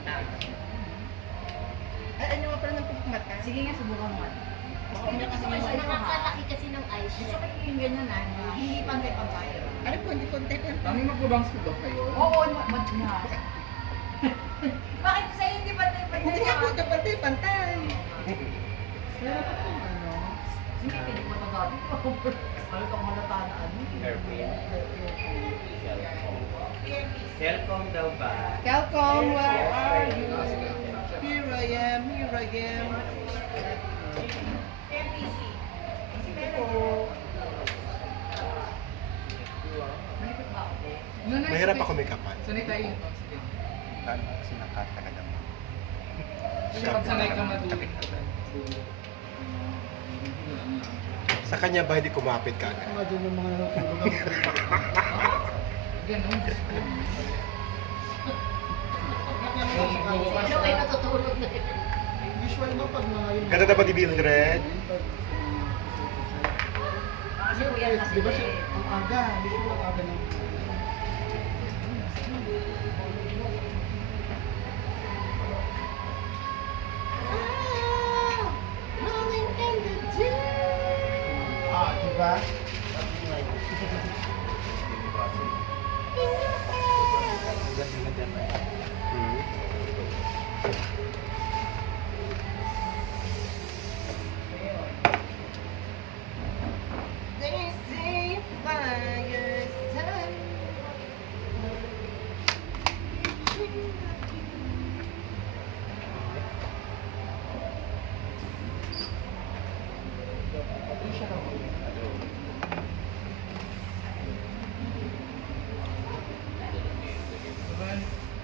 mata. Ay, ano nga pala ng pagmata? Sige nga, subukan mo. Baka umiyak kasi yung Nakakalaki kasi ng eyes. Gusto ko yung ganyan na, hindi pantay-pantay. ano po, hindi content yan. Kami magbabangs ko ba kayo? Oo, mat na. Bakit sa'yo hindi pantay-pantay? Hindi nga po, pantay-pantay. Pero pa kung ano, Hindi, hindi mo nagagawa. Ano itong halata na ano? Airplane. Cellphone daw ba? Calcom, where are you? Here I am, here I am. Malikot ba ako? Mahirap ako may kapal. Sanay tayo yung bangs din. Lalo kasi nakatagad ako. Kasi pag sanay ka madulit. Sa kanya ba hindi kumapit ka agad? Ganun. Ano kayo natutulog na yun? Usual ba pag mga yung... Ganda na ba ni Mildred? Kasi uyan kasi. Di ba siya ang aga? Usual ang aga ng... Ah, diba? They say fire's time.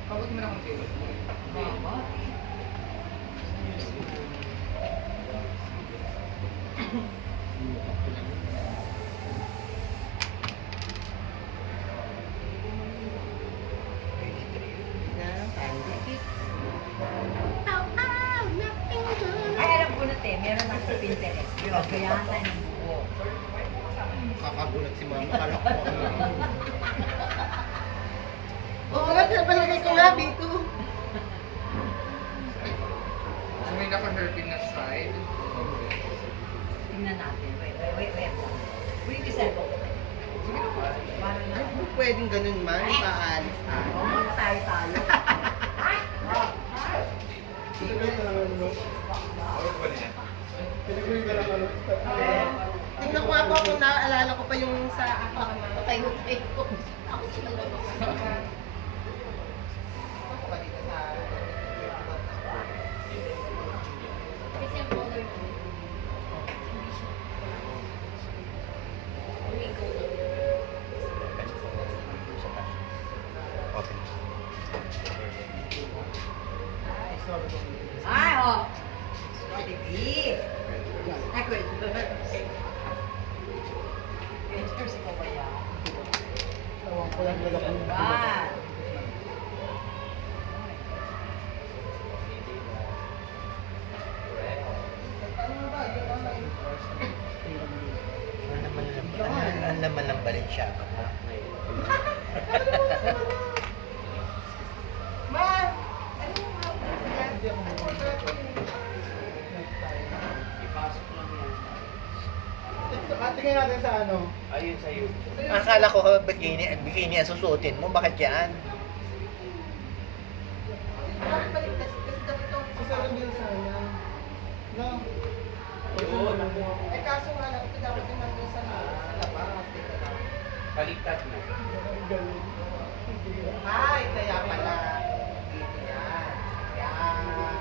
Pagod mo na kung table. Ay, alam ko na te, meron ako sa Pinterest. Gagayahan tayo ng buo. Kakagulat si mama. Kala ko Oo, nagpapalagay ko nga dito. So may naka-herping na side. Tingnan natin. Wait. Bring the cellphone. Sige na ba? Para na. Ay, kung pwedeng ganun man, paalis. Oo, tayo. Tingnan ko ako kung naaalala ko pa yung sa ako. Patay-patay ko. Ako sila lang. Ako pa dito sa... Kasi ang color ko. Hindi siya. Umigaw lang. Okay. Ay, oh. Hindi. Ako, Pictures ko ba yan? Tawang ko lang talaga kung... Ba? Ang laman ng Balenciaga mo. Ma! Ano yung Hindi ako Ipasok lang yan. Tingnan natin sa ano. Ayun sa'yo. Akala ko bikini ang susuotin mo. Bakit yan? Bakit baligtas? Kasi ganito. Sa Sarandil sana. No? Yun. Eh kaso nga lang, ito dapat yung nandun sa labas. Baliktad mo. Galing.